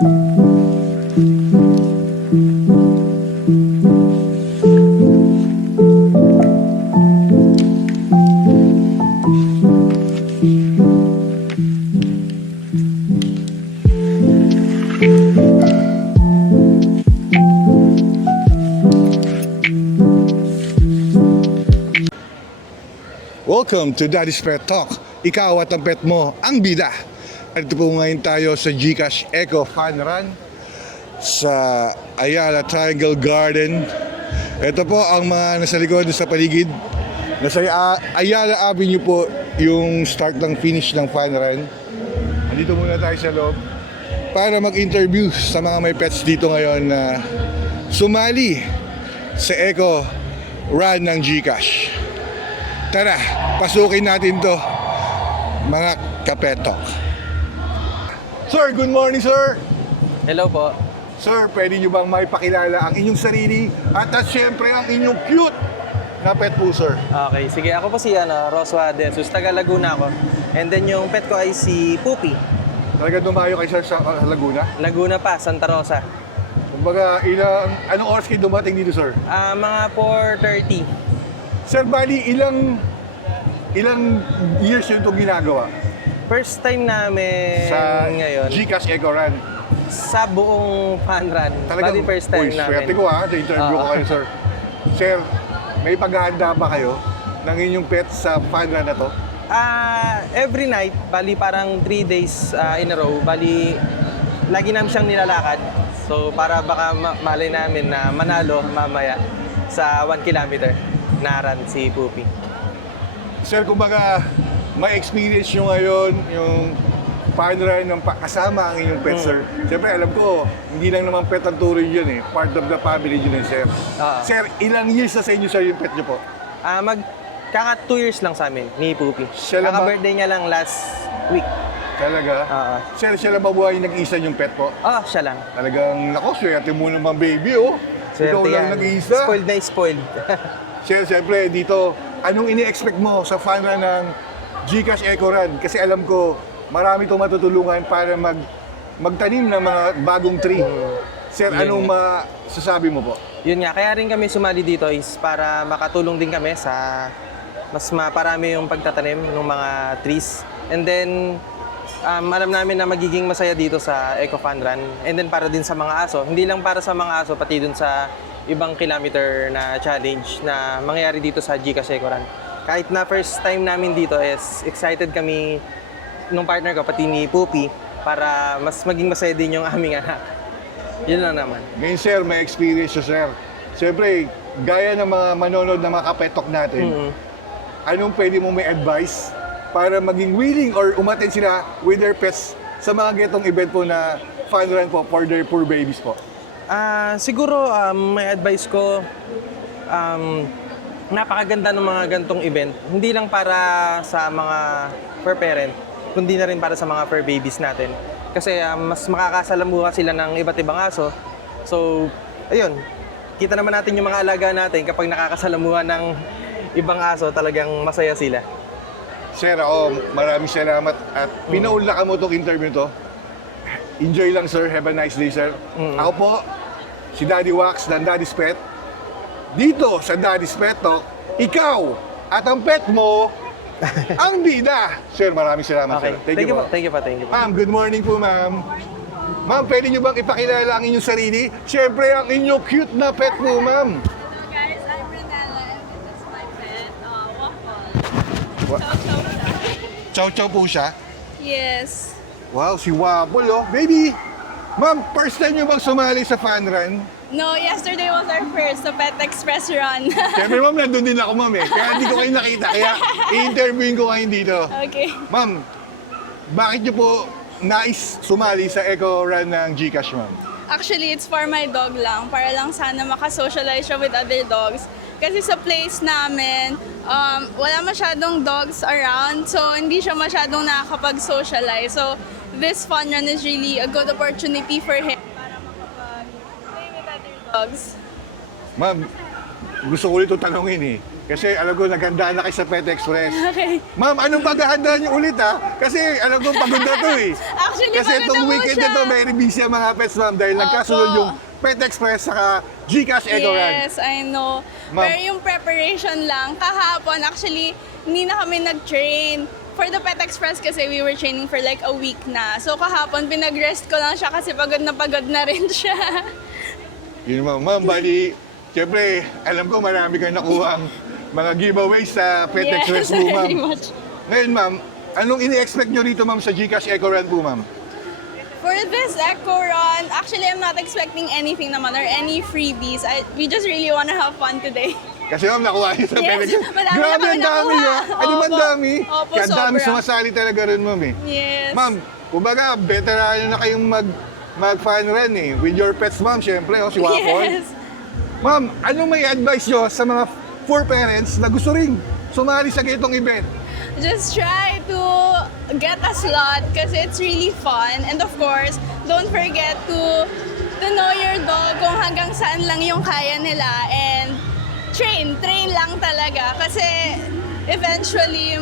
Welcome to Daddy's Pet Talk. Ikaw at ang pet mo, ang bida. Ito po ngayon tayo sa GCash Eco Fun Run sa Ayala Triangle Garden. Ito po ang mga nasa likod sa paligid. Nasa Ayala Avenue po yung start ng finish ng fun run. Andito muna tayo sa loob para mag-interview sa mga may pets dito ngayon na sumali sa Eco Run ng GCash. Tara, pasukin natin to, mga kapetok. Sir, good morning, sir. Hello po. Sir, pwede nyo bang maipakilala ang inyong sarili at syempre ang inyong cute na pet po, sir? Okay, sige. Ako po si Roswa Densus, taga Laguna ako. And then yung pet ko ay si Puppy. Talaga dumayo kay sir sa Laguna? Laguna pa, Santa Rosa. Kumbaga, anong oras kayo dumating dito, sir? Mga 4:30. Sir, bali, ilang years yun itong ginagawa? First time namin Sa ngayon GCash Eco Run. sa buong fun run. Bali first time namin. Swerte ko ha, na-interview ko kayo, sir. Sir, may paghahanda ba kayo ng inyong pet sa fun run na to? Every night, bali parang 3 days in a row, bali lagi namin siyang nilalakad. So para baka malay namin na manalo mamaya sa 1 kilometer na run si Puppy. Sir, kumbaga, may experience nyo ngayon yung fun run ng kasama ang inyong pet, sir. Siyempre, alam ko, hindi lang naman pet ang turing yun eh. Part of the family yun eh, sir. Sir, ilang years na sa inyo, sir, yung pet nyo po? Kaka 2 years lang sa amin ni Puppy. Siya lang Kaka-birthday niya lang last week. Talaga? Sir, siya lang ba buhay nag-iisa yung pet po? Siya lang. Talagang, nako, swerte mo naman, baby, oh. Ikaw lang nag-iisa. Spoiled na spoiled. Sir, siyempre, dito, anong ini-expect mo sa fun run ng GCash Eco Run? Kasi alam ko, marami itong matutulungan para magtanim ng mga bagong tree. Sir, anong masasabi mo po? Yun nga, kaya rin kami sumali dito is para makatulong din kami sa mas maparami yung pagtatanim ng mga trees. And then, alam namin na magiging masaya dito sa Eco Fun Run. And then para din sa mga aso. Hindi lang para sa mga aso, pati dun sa ibang kilometer na challenge na mangyayari dito sa GCash Eco Run. Kahit na first time namin dito is excited kami nung partner ko, pati ni Puppy, para mas maging masaya din yung aming anak. Yun lang naman. Ngayon, sir, may experience siya, sir. Siyempre, gaya ng mga manonood na mga kapetok natin, anong pwede mo may advice para maging willing or umattend sila with their pets sa mga getong event po na fun run po for their poor babies po? Siguro may advice ko, napakaganda ng mga gantong event. Hindi lang para sa mga fur parent, kundi na rin para sa mga fur babies natin. Kasi mas makakasalamuha sila ng iba't ibang aso. So, ayun, kita naman natin yung mga alaga natin kapag nakakasalamuha ng ibang aso, talagang masaya sila. Sir, maraming salamat at pinaunlakan mo itong interview to. Enjoy lang, sir. Have a nice day, sir. Ako po, si Daddy Wax ng Daddy's Pet. Dito sa Daddy's Pet Talk, ikaw at ang pet mo, ang bida. Sir, maraming salamat, Okay. sir. Thank you po. Thank you po. Ma'am, good morning po, ma'am. Ma'am, pwede nyo bang ipakilala ang inyong sarili? Siyempre, ang inyong cute na pet po, ma'am. Guys, I'm Renella and this is my pet, Waffle. Chow-chow po siya. Yes. Wow, si Waffle, oh. Baby, ma'am, first time nyo bang sumali sa fun run? No, yesterday was our first, the Pet Express run. Siyempre, ma'am, nandun din ako, ma'am, eh. Kaya hindi ko kayo nakita. Kaya i-interviewin ko kayo dito. Okay. Ma'am, bakit nyo po nais sumali sa Eco Run ng GCash, ma'am? Actually, it's for my dog lang. Para lang sana makasocialize siya with other dogs. Kasi sa place namin, wala masyadong dogs around. So, hindi siya masyadong nakakapag-socialize. So, this fun run is really a good opportunity for him para makapag-play with other dogs. Ma'am, gusto ko ulit itong tanongin, eh. Kasi alam ko, naganda na kayo sa Pet Express. Okay. Ma'am, anong paghahandaan niyo ulit ha? Kasi alam ko pagod na to eh. Actually, Kasi pagod itong na po weekend siya. na to, very busy ang mga pets ma'am dahil nagkasunod Opo. yung Pet Express saka Gcash Eco Run. Yes, I know. Ma'am. Pero yung preparation lang, kahapon actually, hindi na kami nag-train. For the Pet Express kasi we were training for like a week na. So kahapon, pinag-rest ko lang siya kasi pagod na rin siya. Yun ma'am, ma'am, bali, syempre, alam ko marami kang nakuhang mga giveaways sa Pet Yes, Express po ma'am. very much. Ngayon ma'am, anong ini-expect nyo rito ma'am sa Gcash Eco Run po ma'am? For this Eco Run, actually I'm not expecting anything naman or any freebies. We just really wanna have fun today. Kasi ma'am, nakuha niyo sa Yes, Pet Express. madami na Grabe, kami ang dami nakuha. ah. Ano ba ang Opo. dami? Opo, Kaya ang dami sobra. sumasali talaga rin ma'am eh. Yes. Ma'am, kumbaga, veterano na kayong mag-fun run eh. With your pets ma'am, syempre, oh, si Wapol. Yes. Ma'am, anong may advice nyo sa mga for parents na gusto rin sumali sa ganitong event? Just try to get a slot because it's really fun. And of course, don't forget to know your dog kung hanggang saan lang yung kaya nila and train lang talaga kasi eventually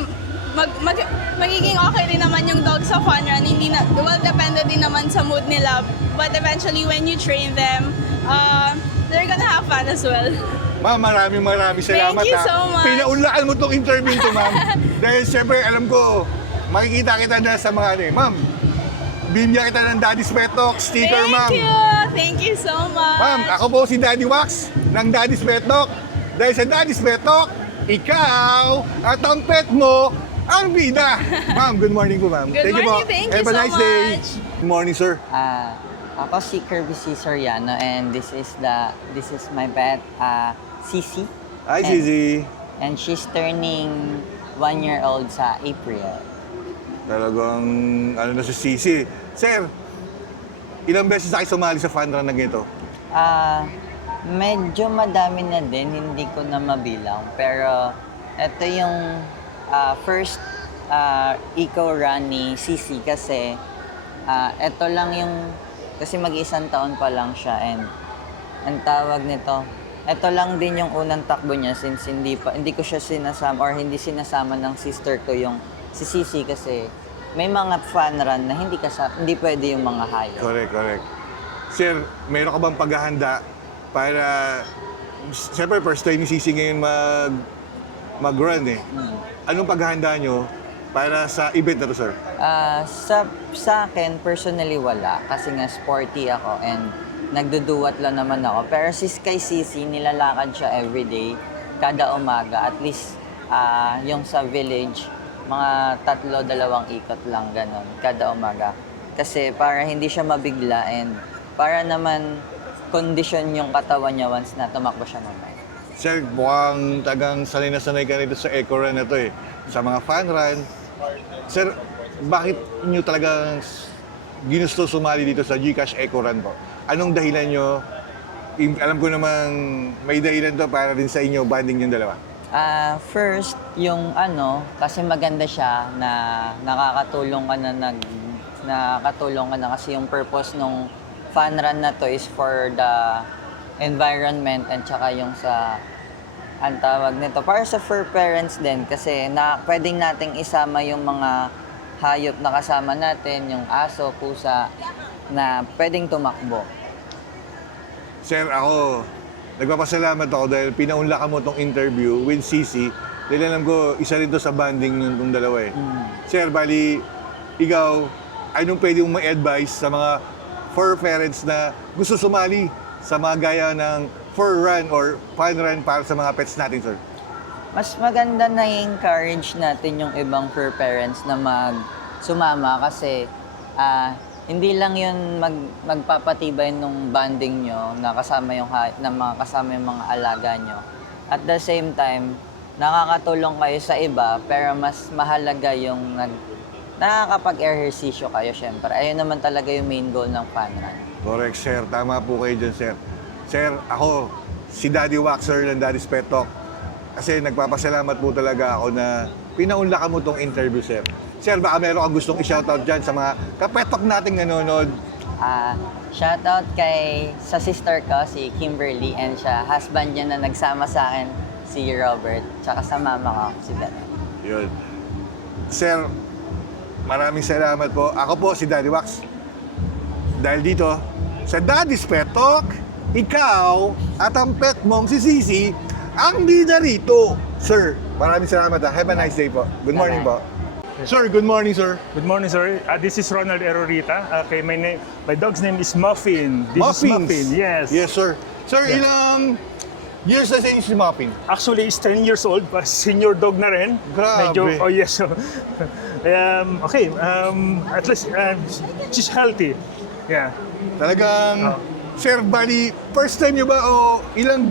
magiging okay rin naman yung dog sa fun run. Hindi na, well, depende din naman sa mood nila. But eventually when you train them, they're gonna have fun as well. Ma'am, maraming salamat Thank you ha. so much. Pinaunlakan mo tong interview to ma'am. Dahil syempre, alam ko, makikita kita na sa mga ano eh. Ma'am, bibigyan kita ng Daddy's Pet Talk sticker ma'am. Thank you so much. Ma'am, ako po si Daddy Wax ng Daddy's Pet Talk. Dahil sa Daddy's Pet Talk, ikaw at ang pet mo ang bida. Ma'am, good morning po ma'am. Good Thank morning, you po. thank you Have a so nice day. much. Good morning, sir. Ako si Kirby C. Soriano and this is my pet, Sisi. Hi, And- Zizi. And she's turning 1 year old sa April. Talagang, ano na si Sisi. Sir, ilang beses na kayo sumali sa fun run na ganito? Medyo madami na din, hindi ko na mabilang. Pero ito yung first eco run ni Sisi kasi ito lang yung, kasi mag-isang taon pa lang siya and ang tawag nito, ito lang din yung unang takbo niya since hindi ko siya sinasama or hindi sinasama ng sister ko yung si Sisi kasi may mga fun run na hindi pwede yung mga hayop. Correct. Sir, mayroon ka bang paghahanda para, siyempre first time ni Sisi ngayon mag-run eh. Anong paghahanda nyo para sa event na to, sir? Sa akin, personally wala kasi nga sporty ako and nagduduwat lang naman ako. Pero kay Sisi, nilalakad siya everyday, kada umaga. At least yung sa village, mga 3-2 ikot lang ganon, kada umaga. Kasi para hindi siya mabigla and para naman kondisyon yung katawan niya once na tumakbo siya mamaya. Sir, mukhang tagang sanay na sanay ka nito sa eco run na to eh. Sa mga fun run. Sir, bakit nyo talagang ginusto sumali dito sa Gcash Eco Run po? Anong dahilan nyo? Alam ko namang may dahilan to para din sa inyo, banding yung dalawa. First, yung kasi maganda siya na nakakatulong ka na kasi yung purpose nung fun run na to is for the environment and tsaka yung sa ang tawag nito para sa fur parents din kasi pwedeng nating isama yung mga hayop na kasama natin, yung aso, pusa na pwedeng tumakbo. Sir, ako, nagpapasalamat ako dahil pinaunlakan mo tong interview with Sisi. Dahil alam ko, isa rin to sa banding yung dalawa eh. Sir, bali, ikaw, anong pwede mong ma-advise sa mga fur parents na gusto sumali sa mga gaya ng fur run or fun run para sa mga pets natin, sir? Mas maganda na i-encourage natin yung ibang fur parents na sumama kasi hindi lang yun magpapatibay nung bonding nyo na kasama yung mga alaga nyo. At the same time, nakakatulong kayo sa iba pero mas mahalaga yung nakakapag-ehersisyo kayo syempre. Ayun naman talaga yung main goal ng fun run. Correct, sir. Tama po kayo dyan, sir. Sir, ako, si Daddy Waxer ng Daddy's Pet Talk. Kasi nagpapasalamat po talaga ako na pinaunlakan mo tong interview, sir. Sir, baka meron kang gustong i-shoutout dyan sa mga kapetok nating nanonood. Shoutout sa sister ko, si Kimberly, and siya, husband niya na nagsama sa akin si Robert, tsaka sa mama ko, si Beth. Yun. Sir, maraming salamat po. Ako po si Daddy Wax. Dahil dito, sa Daddy's Pet Talk, ikaw at ang pet mong si Sisi ang bida rito. Sir, maraming salamat. Have a nice day po. Good morning po. Sir, good morning, sir. Good morning, sir. This is Ronald Erorita. Okay, my dog's name is Muffin. This is Muffin. Yes. Yes, sir. Sir, ilang years na sa inyo si Muffin? Actually, he's 10 years old, but senior dog na rin. Grabe. Oh, yes. Okay, at least she's healthy. Yeah. Talagang, sir, bali, first time nyo ba o ilang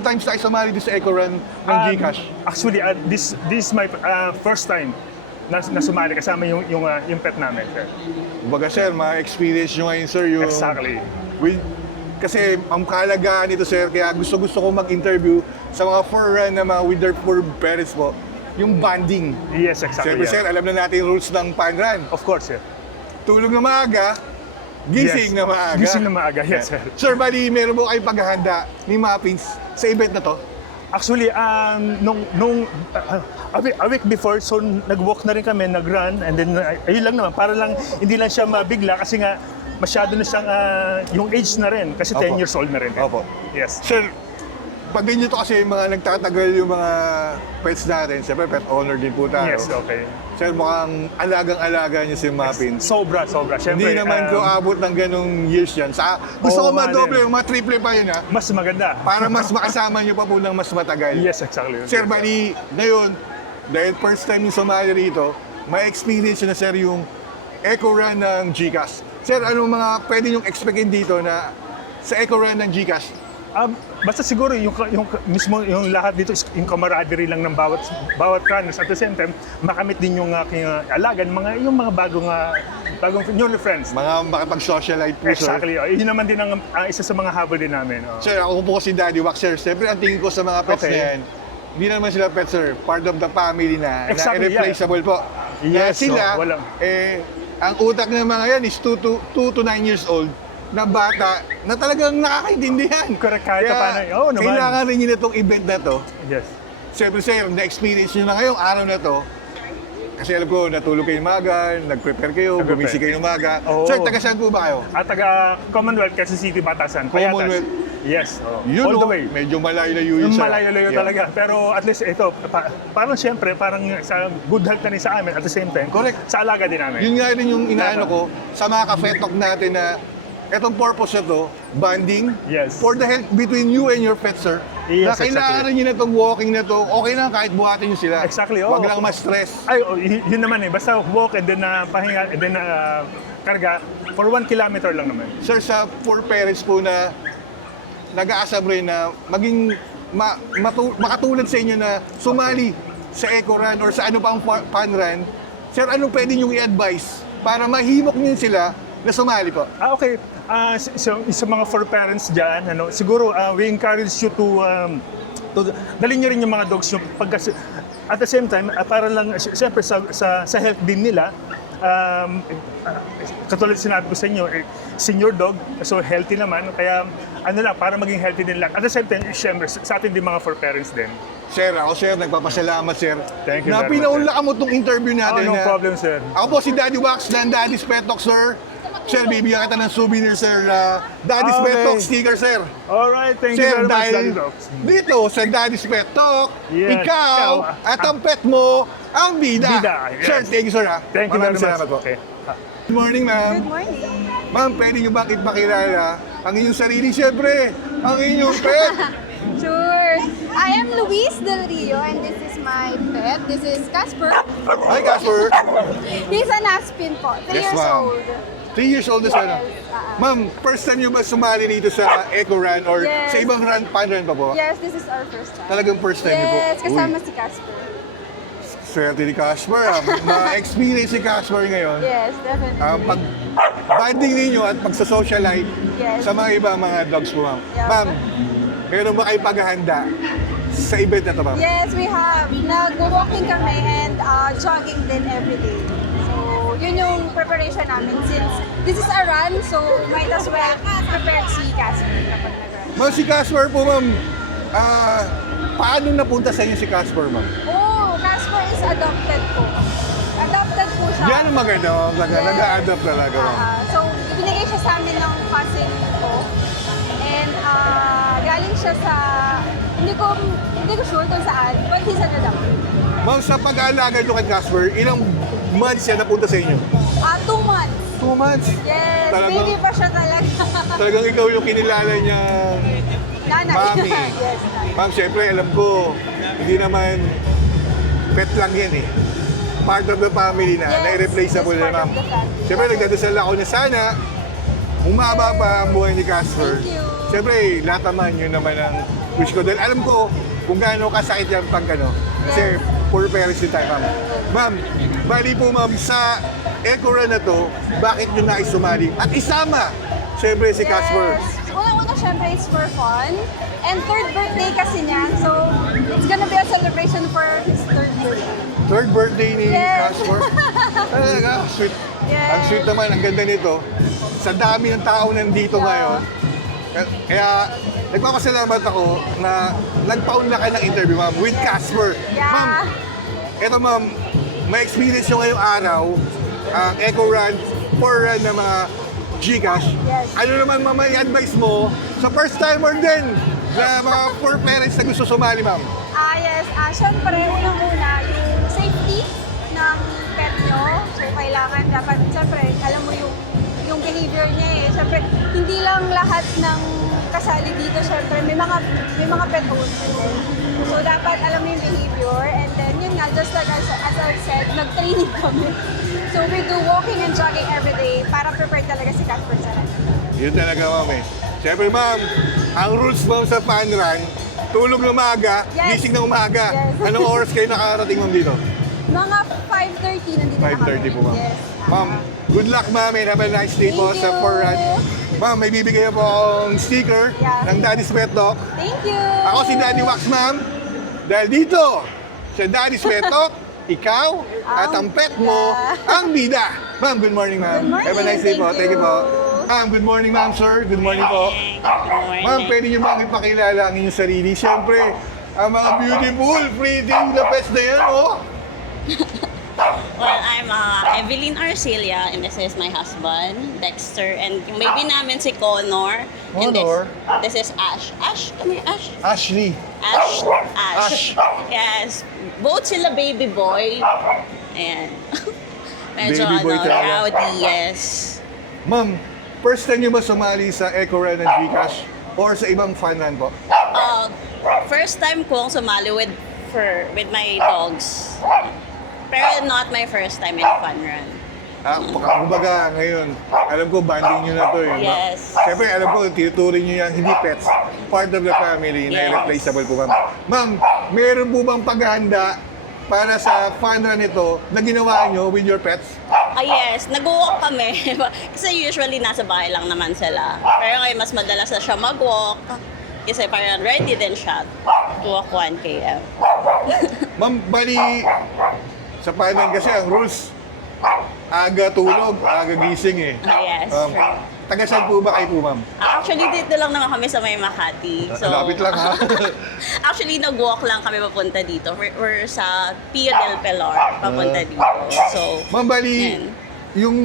times tayo sumali dito sa Eco Run ng Gcash? Actually, this is my first time na sumali kasama yung pet namin, sir. Kumbaga, sir, ma-experience nyo ngayon, sir, yung... Exactly. Kasi ang kahalagaan nito, sir, kaya gusto ko mag-interview sa mga fur run na mga with their fur parents po, yung bonding. Yes, exactly. Siyempre, yeah. sir, alam na natin yung rules ng fun run. Of course, sir. Tulog na maaga, gising Yes. na maaga. Gising na maaga, yes, sir. Sir, bali, meron mo kayong paghahanda ni Muffins sa event na to? Actually, a week before, so nag-walk na rin kami, nag-run, and then ayun lang naman, para lang hindi lang siya mabigla kasi nga masyado na siyang yung age na rin kasi 10 Opo. years old na rin. Opo. Yes. Sir, pag ganyan to kasi mga nagtatagal yung mga pets natin, siyempre pet owner din po tayo. Yes, okay. Sir, mukhang alagang-alaga niyo si Muffins. Sobra. Siyempre, Hindi naman ko abot ng ganong years yan. Gusto ko madoble, ma-triple pa yun ha. mas maganda. Para mas makasama niyo pa po ng mas matagal. Yes, exactly. Sir, bali, ngayon, dahil first time yung sumali rito, may experience na sir yung Eco Run ng Gcash. Sir, anong mga pwede niyong expectin dito na sa Eco Run ng Gcash? Basta siguro yung mismo yung lahat dito is yung camaraderie lang ng bawat runners, at the same time makamit din yung aking alagan, yung mga bagong new friends. Mga makapag-socialite po, sir. Exactly. Yun naman din ang isa sa mga habol din namin. Sir, ako po si Daddy Wax, sir. Siyempre, ang tingin ko sa mga pets Okay. na yan, hindi naman sila pets, sir. Part of the family na Exactly, irreplaceable po. Na Yes, sila, walang. ang utak ng mga yan is 2 to 9 years old na bata na talagang nakakaintindihan. Correct, kahit Kaya paano. Oo naman. kailangan rin yun itong event na to. Yes. Siyempre, sir, na-experience nyo na ngayong araw na to. Kasi alam ko, natulog kayo umaga, nag-prepare kayo, Nag-prepare. gumising kayo umaga. Oo. Sir, taga saan po ba kayo? At taga Commonwealth, Quezon City, Batasan. Payatas. Commonwealth. Yes. Yun, all the oh, way. medyo malayo-layo yun, Yung sir. malayo-layo Yeah. talaga. Pero at least ito, parang siyempre, parang sa good health na rin sa amin at the same time. Correct. Sa alaga din namin. Yun nga rin yung inaano ko sa mga ka-fetok natin na itong purpose na to, bonding, Yes. for the health between you and your pet, sir. Yes, na kailangan exactly. rin yun itong walking na to, okay lang kahit buhatin nyo sila. Exactly, Huwag oo. lang ma-stress. Ay, yun naman eh. Basta walk and then pahinga and then karga for 1 kilometer lang naman. Sir, sa poor parents po na nag-aasam rin na maging makatulad sa inyo na sumali sa Eco Run or sa ano pang fun run, sir, anong pwede nyo i-advise para mahimok nyo sila na sumali po? Okay. Sa mga for parents dyan, siguro we encourage you to dalhin nyo rin yung mga dogs nyo at the same time, para lang, siyempre sa health din nila, katulad sinabi ko sa inyo, senior dog, so healthy naman, kaya para maging healthy din lang. At the same time, siyempre, sa atin din mga for parents din. Sir, nagpapasalamat, sir. Thank you na very much, pinaunlakan mo itong interview natin. No na- problem, sir. Ako po si Daddy Wax ng Daddy's Pet Talk, sir. Sir, bibigyan kita ng souvenir, sir. Daddy's Pet Okay. Talk sticker, sir. Alright, thank you Sir, very much, dahil Daddy Dogs. dito sa Daddy's Pet Talk, Yes, ikaw at ang pet mo ang bida. Bida, yes. Sir, thank you, sir. Thank you very Maraming much. salamat po. Okay. Good morning, ma'am. Good morning. Ma'am, pwede niyo bakit makilala ang inyong sarili? Siyempre, ang inyong pet. Sure. I am Luis Del Rio and this is my pet. This is Casper. Hi, Casper. He's an Aspin po, 3 Yes, years ma'am. old. 3 years old na siya. no? Ma'am, first time niyo ba sumali dito sa Eco Run or Yes. sa ibang fun run pa po? Yes, this is our first time. Talagang first time niyo po? Yes, kasama Uy, si Casper. swerte ni Casper. Ma-experience si Casper ngayon. Yes, definitely. Pag-bonding ninyo at pagsa-socialite Yes. sa mga ibang mga dogs po, ma'am. Yeah. Ma'am, meron ba kayo paghahanda sa event na to, ma'am? Yes, we have. Nag-walking kami and jogging din every day. So, yun yung preparation namin since this is a run, so might as well prepare si Casper kapag nag-run. Ma'am, si Casper po, ma'am, paano napunta sa inyo si Casper, ma'am? Oh, Casper is adopted po. Adopted po siya. Yan ang maganda, ma'am. Yes. Nag-a-adapt talaga, ma'am. So, ibinigay siya sa amin ng cousin ko. And galing siya sa, hindi ko sure kung saan, but he's an adopted. Ma'am, sa pag-aalaga nyo kay Casper, ilang months yan napunta sa inyo? 2 months. 2 months. Yes, Talagang- baby pa siya talaga. Talagang ikaw yung kinilala niya. Nanay. Mami. Yes, nanay. Ma'am, syempre, alam ko, hindi naman pet lang yan eh. Part of the family na, Yes, na-irreplaceable it's na, part ma'am. of the family. Syempre, nagdadasal ako na sana umaba pa ang buhay ni Casper. Thank you. Syempre, lahat naman yun naman ang wish ko. Dahil alam ko kung gaano kasakit yan pag ano. Kasi poor parents din tayo, ma'am. Ma'am, bali po ma'am, sa Eco Run na to, bakit nyo nais sumali? At isama, syempre si Casper. Yes. Una-una, syempre, it's for fun. And 3rd birthday kasi niya. So, it's gonna be a celebration for his 3rd birthday. 3rd birthday ni Yes. Casper. Talaga, sweet. Yes. Ang sweet naman, ang ganda nito. Sa dami ng tao nandito Yeah. ngayon. Kaya, nagpapasalamat ako na nagpaun na kayo ng interview, ma'am, with Casper. Yeah. Ma'am, eto ma'am, may experience nyo ngayong araw, ang Eco Run, 4 run ng mga Gcash. Yes. Ano naman ma'am, may advice mo sa first timer din na mga poor parents na gusto sumali, ma'am? Yes. Syempre, unang-una, yung safety ng pet nyo. So, kailangan dapat, syempre, alam mo yung behavior niya eh. Syempre, hindi lang lahat ng kasali dito, syempre, may mga pet owners din. So, dapat alam mo yung behavior. And then, yun nga, just like as I said, nag-training kami. So, we do walking and jogging every day para prepared talaga si Casper sa run. Yun talaga, ma'am eh. Siyempre, ma'am, ang rules ma'am sa fun run, tulog ng umaga, Yes. gising ng umaga. Yes. Anong oras kayo nakarating ma'am dito? Mga 5:30 nandito na kami. 5:30 po, ma'am. Yes. Ma'am, good luck, ma'am, and have a nice day po Thank sa you. 4 run. Ma'am, may bibigay po akong sticker Yeah. ng Daddy's Pet Talk. Thank you! Ako si Daddy Wax, ma'am. Dahil dito, sa Daddy's Pet Talk, ikaw at ang pet mo ang bida. Ma'am, good morning, ma'am. Good morning. Have a nice day po. Thank Thank you po. you. Ma'am, good morning, ma'am, sir. Good morning po. Ma'am, pwede niyo bang ipakilala ang inyong sarili? Siyempre, ang mga beautiful, pretty na pets na yan, oh. Well, I'm Evelyn Arcelia, and this is my husband, Dexter, and yung baby namin si Connor. And Connor? this is Ash. Ash, come here, Ash. Ashley. Ash. Yes. Both sila baby boy. Ayan. Medyo Baby boy talaga. rowdy, yes. Ma'am, first time niyo ba sumali sa Eco Run ng Gcash or sa ibang fun run po? First time kong sumali with my dogs. Pero not my first time in a fun run. Kumbaga ngayon, alam ko banding nyo na to eh. no? Yes. Siyempre, alam ko, tinuturing nyo yan, hindi pets, part of the family, na Yes. irreplaceable po, ma'am. Ma'am, meron po bang paghahanda para sa fun run ito na ginawa nyo with your pets? Yes, nag-walk kami. Kasi usually nasa bahay lang naman sila. Pero ngayon mas madalas na siya mag-walk. Kasi parang ready din siya to walk 1 km. Ma'am, bali, sa fun run kasi ang rules, aga tulog, aga gising eh. Yes, true. Taga saan po ba kayo po, ma'am? Actually, dito lang naman kami sa may Makati. Lapit lang, ha? Actually, nag-walk lang kami papunta dito. We're sa Pia del Pilar, papunta dito. So, Ma'am, bali, yan. yung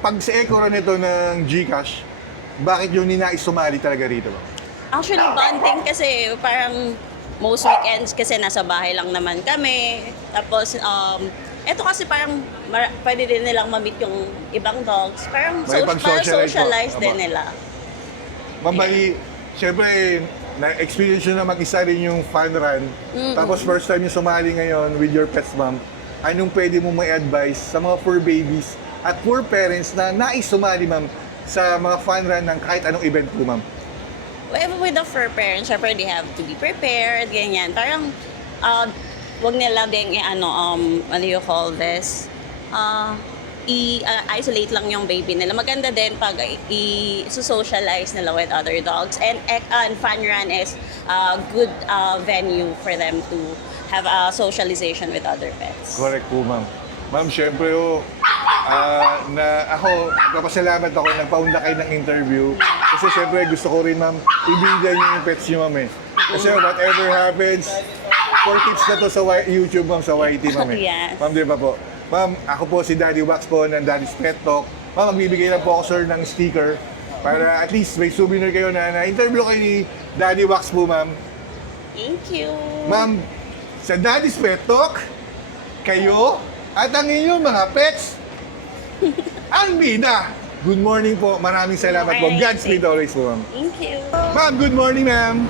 pag sa Eco Run ito ng Gcash, bakit yung ninais sumali talaga rito? Actually, bonding kasi parang most weekends kasi nasa bahay lang naman kami. Tapos, eto kasi parang pwede din nilang ma-meet yung ibang dogs. Parang, May parang pag-socialize socialize po. din Aba. nila. Ma'am, bali, syempre, na-experience nyo na mag-isa rin yung fun run. Tapos first time yung sumali ngayon with your pets, ma'am. Anong pwede mo may advice sa mga fur babies at fur parents na nais sumali, ma'am, sa mga fun run ng kahit anong event po, ma'am? Well, with the fur parents, syempre they have to be prepared, ganyan. Parang, wag nila din, what do you call this? I-isolate lang yung baby nila. Maganda din pag i-socialize nila with other dogs. And Fun Run is a good venue for them to have a socialization with other pets. Correct po, ma'am. Ma'am, syempre, nagpapasalamat ako, nagpaunda kayo ng interview. Kasi syempre, gusto ko rin, ma'am, ibigay niyo yung pets niyo, ma'am, eh. Kasi whatever happens, for tips na to sa YouTube, ma'am, sa YT, ma'am. Yes. Ma'am, di ba po? Ma'am, ako po si Daddy Wax po ng Daddy's Pet Talk. Ma'am, magbibigay lang po ako, sir, ng sticker para at least may souvenir kayo na interview kayo ni Daddy Wax po, ma'am. Thank you. Ma'am, sa Daddy's Pet Talk, kayo at ang inyong mga pets, ang bida. Good morning po. Maraming salamat po. Godspeed always po, ma'am. Thank you. Ma'am, good morning, ma'am.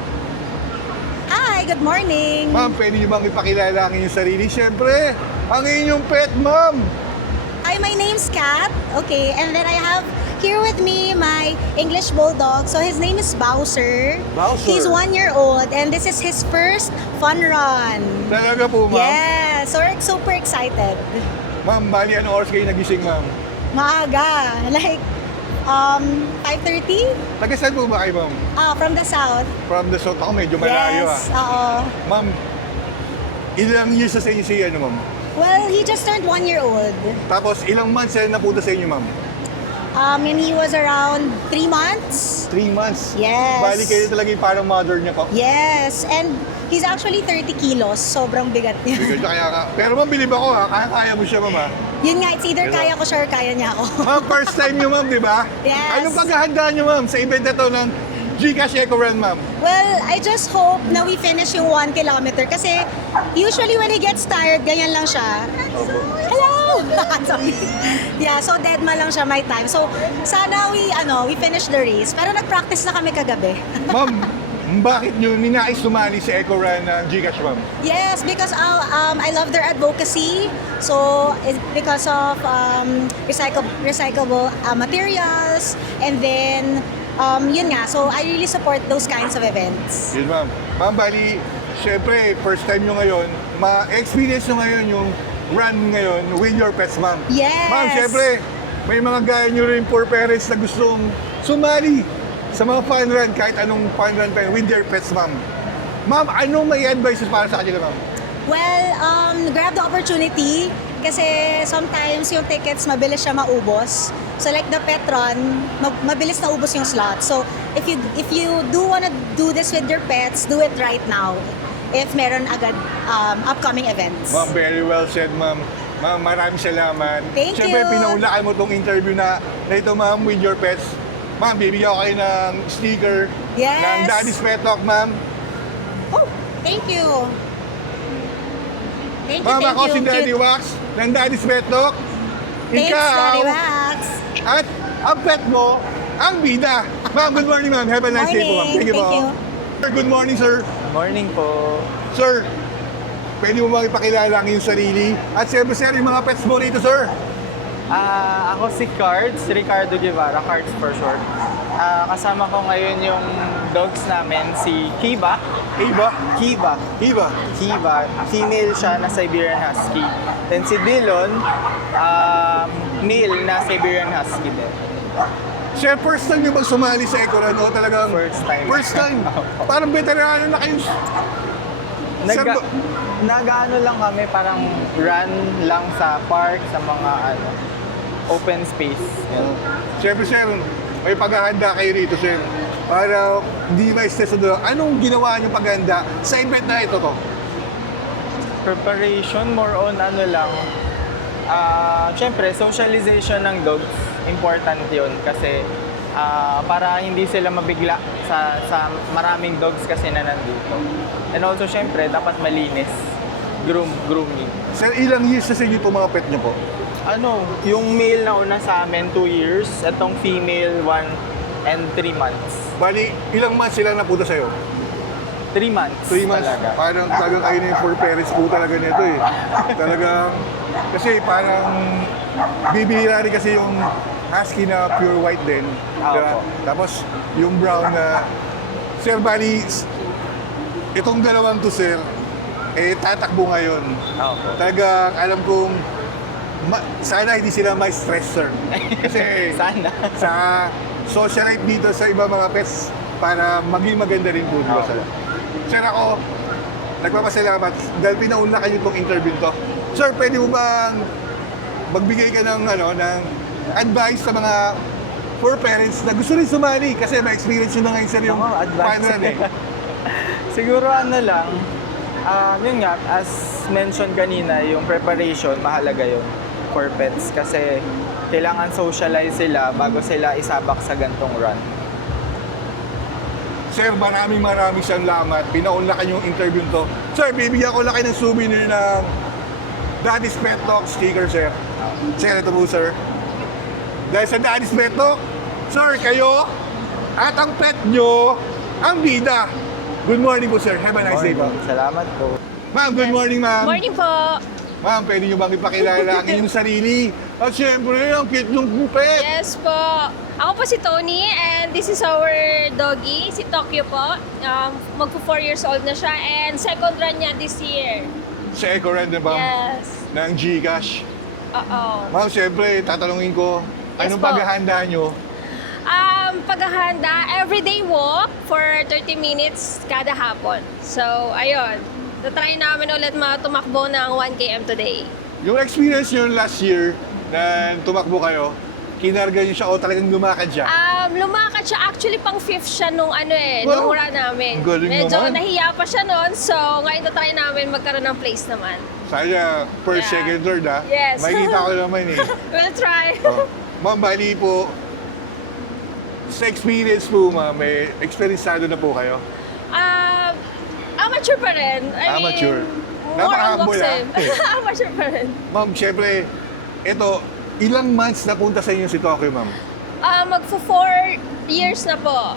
Hi, good morning. Ma'am, pwede niyo bang ipakilala ang inyong sarili? Siyempre, ang inyong pet, ma'am. Hi, my name's Kat. Okay, and then I have here with me my English Bulldog. So his name is Bowser. Bowser. He's 1 year old and this is his first fun run. Talaga po, ma'am. Yeah, so we're super excited. Ma'am, bali anong oras kayo nagising, ma'am? Maaga, like 5:30? Taga saan po ba kayo, ma'am? From the south. From the south ako, medyo malayo Yes, ah. Ma'am, ilang years na sa inyo si ano, ma'am? Well, he just turned 1 year old. Tapos ilang months na napunta sa inyo, ma'am? And he was around 3 months. 3 months? Yes. Bali kayo talaga yung parang mother niya po. Yes, and he's actually 30 kilos. Sobrang bigat niya. Bigyan siya kaya ka. Pero ma'am, bilib ako ha. Kaya mo siya, ma'am ha. Yun nga, it's either kaya ko siya or kaya niya ako. Ma'am, first time niyo, ma'am, di ba? Yes. Anong paghahanda niyo, ma'am, sa event na to ng Gcash Eco Run, ma'am? Well, I just hope na we finish yung 1 kilometer kasi usually when he gets tired, ganyan lang siya. Hello! Sorry. Yeah, so dead ma lang siya my time. So, sana we finish the race. Pero nag-practice na kami kagabi. Ma'am, bakit niyo ninais sumali sa Eco Run ng Gcash, ma'am? Yes, because I love their advocacy. So, it's because of recyclable materials, and then yun nga. So, I really support those kinds of events. Yun, ma'am. Ma'am, bali, syempre, first time nyo ngayon, ma-experience nyo ngayon yung run ngayon with your pets, ma'am. Yes. Ma'am, syempre, may mga gaya nyo rin for parents na gustong sumali sa mga fun run, kahit anong fun run pa yun, with their pets, ma'am. Ma'am, anong may advice para sa kanila, ma'am? Well, grab the opportunity kasi sometimes yung tickets mabilis siya maubos. So like the Petron, mabilis na ubos yung slot. So if you do wanna do this with your pets, do it right now. If meron agad upcoming events. Ma'am, very well said, ma'am. Ma'am, maraming salamat. Thank Siyempre, you. pinaulaan mo tong interview na ito, ma'am, with your pets. Ma'am, bibigyan ko kayo ng sticker Yes. ng Daddy's Pet Talk, ma'am. Oh, thank you. Thank you, Ma'am, thank ako you. si Daddy Cute. Wax ng Daddy's Pet Talk. Thanks, Daddy Ikaw Wax. at ang pet mo, ang bida. Ma'am, good morning, ma'am. Have a nice day po, ma'am. Morning. Thank you po. Thank you. Sir, good morning, sir. Morning po. Sir, pwede mo bang ipakilala ang iyong sarili? At siyempre, sir, yung mga pets mo rito, sir. Ako si Cards, Ricardo Guevara, Cards for short. Kasama ko ngayon yung dogs namin, si Kiba. Iba? Kiba. Iba? Kiba. Female siya na Siberian Husky. Then si Dillon, male na Siberian Husky din. Sir, first time nyo bang sumali sa Eco Run o talagang... First time. First time? Parang veterano na kayo. Sir, Nag-ano lang kami, parang run lang sa park, sa mga open space. Yan. siyempre, sir, may paghahanda kayo rito, sir. Para di ma-stress na doon. Anong ginawa nyo paghahanda sa event na ito to? Preparation, more on lang. Siyempre, socialization ng dogs, important yun kasi para hindi sila mabigla sa maraming dogs kasi na nandito. And also, siyempre, dapat malinis. Grooming. Sir, ilang years na sa inyo itong mga pet nyo po? Yung male na una sa amin, 2 years. Itong female, 1 and 3 months. Bali, ilang months sila napunta sa'yo? 3 months. 3 months. Talaga. Parang talagang kayo na yung for parents po talaga nito eh. Talagang, kasi parang bibihira rin kasi yung husky na pure white din. Diba? Opo. Tapos yung brown na, sir, bali, itong dalawang to, sir, tatakbo ngayon. Opo. Talagang alam kong sana hindi sila may stress, sir. Kasi Sana. sa socialite dito sa iba mga pets para maging maganda rin po, di ba, sir? Sir, ako, nagpapasalamat dahil pinauna kayo itong interview to. Sir, pwede mo bang magbigay ka ng advice sa mga for parents na gusto rin sumali kasi ma-experience nyo na ngayon, sir, yung Advice. fun run eh. Siguro ano lang, yun nga, as mentioned kanina, yung preparation, mahalaga yun for pets kasi kailangan socialize sila bago sila isabak sa gantong run. Sir, maraming salamat. Pinaunlakan yung interview to. Sir, bibigyan ko lang kayo ng souvenir ng Daddy's Pet Talk sticker, sir. Sir, ito po, sir. Dahil sa Daddy's Pet Talk, sir, kayo at ang pet nyo ang bida. Good morning po, sir. Have a nice day po. Salamat po. Ma'am, good morning, ma'am. Morning po! Ma'am, pwede nyo bang ipakilala ang inyong sarili? At syempre, ang cute ng pet. Yes po! Ako po si Tony and this is our doggy, si Tokyo po. Magpo 4 years old na siya and second run niya this year. Sa Eco-Run na ba? Yes. Ng Gcash. Oo. Ma'am, syempre, tatanungin ko, Yes anong po. paghahanda nyo? Paghahanda, everyday walk for 30 minutes kada hapon. So, ayun. Tatry namin ulit tumakbo ng 1 km today. Yung experience nyo last year na tumakbo kayo, kinarga nyo siya o talagang lumakad siya? Lumakad siya. Actually, pang 5th siya nung Wow. nung run namin. Ang galing Medyo naman. nahiya pa siya noon. So, ngayon tatry namin magkaroon ng place naman. Sana first, Yeah. second, third ha? Yes. Makikita ko naman eh. We'll try. Oh. Ma'am, bali po, sa experience po ma'am, may experienceado na po kayo? Amateur pa rin. Amateur. More on Napaka-humble, walks eh. Amateur pa rin. Ma'am, syempre, ito, ilang months napunta sa inyo si Tokyo, ma'am? Magpo 4 years na po.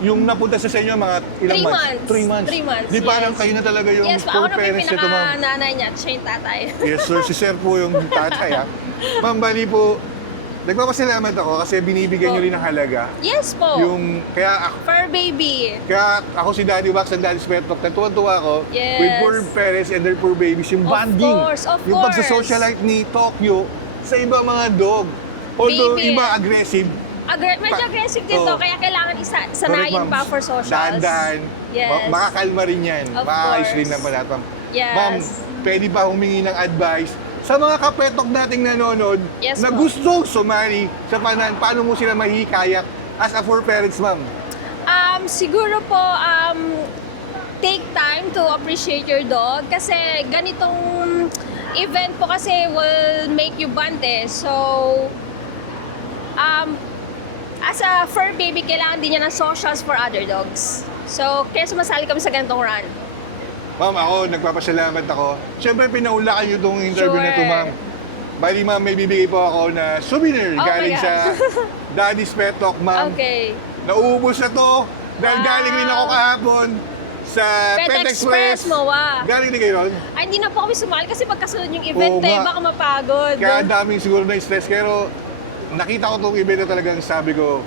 Yung napunta sa inyo, mga ilang 3 months. 3 months. 3 months, Di parang yes. kayo na talaga yung Yes, ako na po yung parents nito, ma'am. pinaka-nanay niya at siya yung tatay. Yes, sir. Si sir po yung tatay, ha? Ma'am, bali po, nagpapasalamat ako kasi binibigyan nyo rin ng halaga. Yes po. Kaya Fur baby. ako si Daddy Wax and Daddy's Pet Talk, natuwa ako Yes. with poor parents and their poor babies, yung Of bonding. course, of yung course. pagsasocialite ni Tokyo sa ibang mga dog. Although Baby. iba aggressive, Medyo aggressive din to, Oo. kaya kailangan correct, sanayin ma'am. pa for socials. Dahan-dahan. Yes. Makakalma rin yan. Of Maayos course. rin naman lahat, ma'am. Yes. Ma'am, pwede ba humingi ng advice sa mga kapetok nating nanonood Yes, na po. gustong sumali sa panan, paano mo sila mahihikayat as a for parents, ma'am? Siguro po, take time to appreciate your dog kasi ganitong event po kasi will make you bond eh. So, as a fur baby, kailangan din niya ng socials for other dogs. So, kaya sumasali kami sa ganitong run. Ma'am, ako, nagpapasalamat ako. Siyempre, pinaulakan niyo itong interview Sure. na ito, ma'am. Bali, ma'am, may bibigay po ako na souvenir Oh my galing God. sa Daddy's Pet Talk, ma'am. Okay. Nauubos na to dahil Wow. galing rin ako kahapon sa Pet Express mo, wa. Galing din kayo ron? Ay, hindi na po kami sumali kasi magkasunod yung event Oo eh. nga. Baka mapagod. Kaya daming siguro na stress. Pero nakita ko itong event na talagang sabi ko,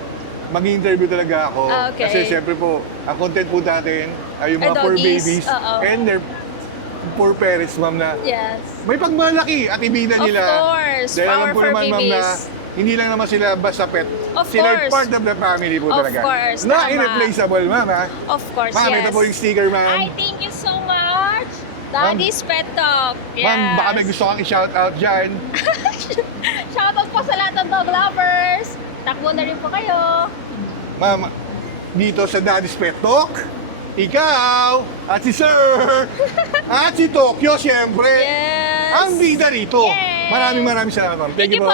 mag-interview talaga ako. Okay. Kasi siyempre po, ang content po natin ay yung Ay, mga poor doggies. babies Oo. and their poor parents, ma'am, na Yes. may pagmalaki at ibida Of nila. course. Dahil alam Power po for naman, ma'am, na babies. hindi lang naman sila basta pet. Of Sila course. part of the family po Of talaga. course, Na tama. irreplaceable, ma'am, ha? Of course, Ma'am, yes. ito po yung sticker, ma'am. Ay, thank you so much. Daddy's Pet Talk. Yes. Ma'am, baka may gusto kang i-shout out dyan. Shoutout po sa lahat ng dog lovers. Takbo na rin po kayo. Ma'am, dito sa Daddy's Pet Talk, ikaw at si Sir at si Tokyo, siyempre. Yes. Ang bida rito. Yay. Maraming salamat, ma'am. Thank you po.